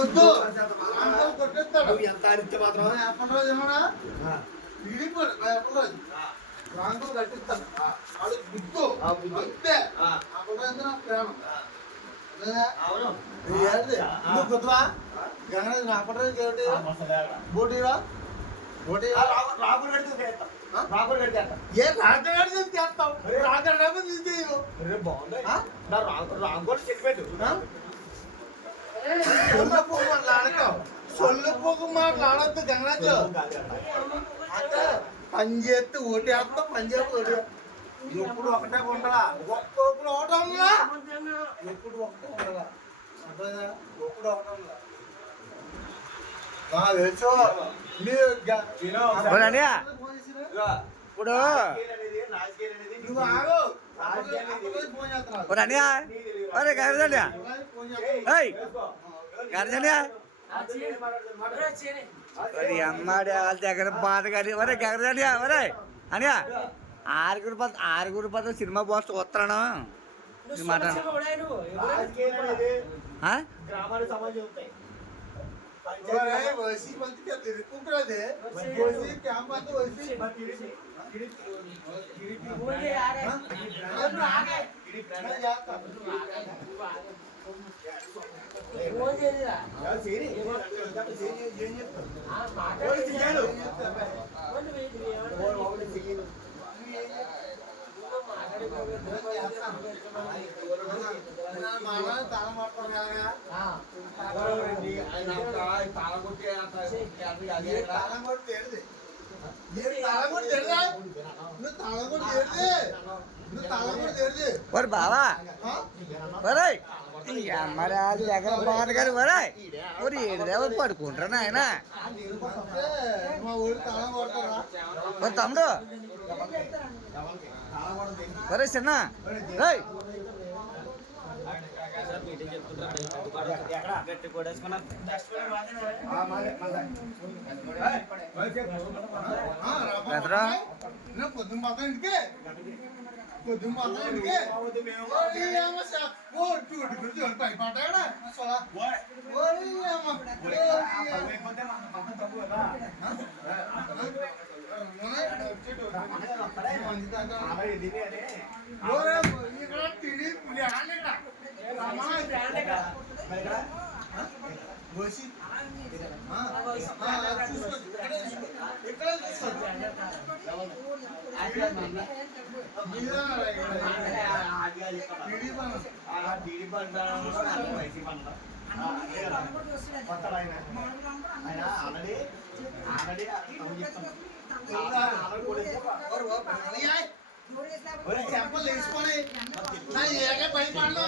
గుర్తు కొట్టేస్తాడు ఎంత అడిగితే మాత్రం అప్పటి రోజు ఏమన్నా విడిపోడు అప్పటి రోజు రాంగులు కట్టిస్తాను అది గుర్తు అంతే అప్పటి రోజు నాకు ప్రేమ నువ్వు గుర్తువా గంగరాజు నా అప్పటి రోజు ఏమిటి బోటీవా బోటీవా రాకులు కడితే రాకులు కడితే ఏ రాకడాడు చేస్తావు రాకడా తీసేయు బాగుంది రాంగోలు చెక్ పెట్టు సొల్లుపోకు మాట్లాడక సొల్లుపోకు మాట్లాడద్దు గంగరాజు అంటే పని చేస్తే ఓటు వేస్తాం పని చేస్తే ఓటు ఎప్పుడు ఒకటే ఉండలా ఒక్కొక్కడు ఒకటే ఉండలా ఎప్పుడు ఒకటే ఉండలా అర్థమైందా ఎప్పుడు ఒకటే ఉండలా తెలుసు ఇప్పుడు నువ్వు ఆగు అనియా అరే గర్జన్యా గర్జన్యా అమ్మాడి వాళ్ళ దగ్గర బాధ కానీ ఒరే గర్జన్యా ఒరే అనియా ఆరుగురు పద సినిమా పోస్ట్ వస్తాను మాట గ్రామాలు సమాజం ఉంటాయి वैसी बनती क्या तेरे को करा दे वैसी क्या बात है वैसी बोलिए यार हम आ गए मैं जाता बोल दे रहा यार सीरी ये हां बोल दियालो बोल दे माना ताला मारता है हां ताला कोटे ताला कोट तेड़ दे ये ताला कोट तेड़ दे नु ताला कोट तेड़ दे नु ताला कोट तेड़ दे और बाबा हां ఒరే అమ్మాడి వాళ్ళ దగ్గర బాధ కానీ ఒరే ఒరి ఏడుదేవ పడుకుంటారా నాయన మా ఊరు తాళం కొడతారా ఒరే తమ్ముడు ఒరే చిన్న రేయ్ పొద్దున మాత్రం ఇంటికే పొద్దున మాత్రం ఇంటికే భయపడ్డా ఇక్కడ తిని బోసి ఇక్కడ చెప్పలు వేసుకోవాలి నా ఏక భయపడను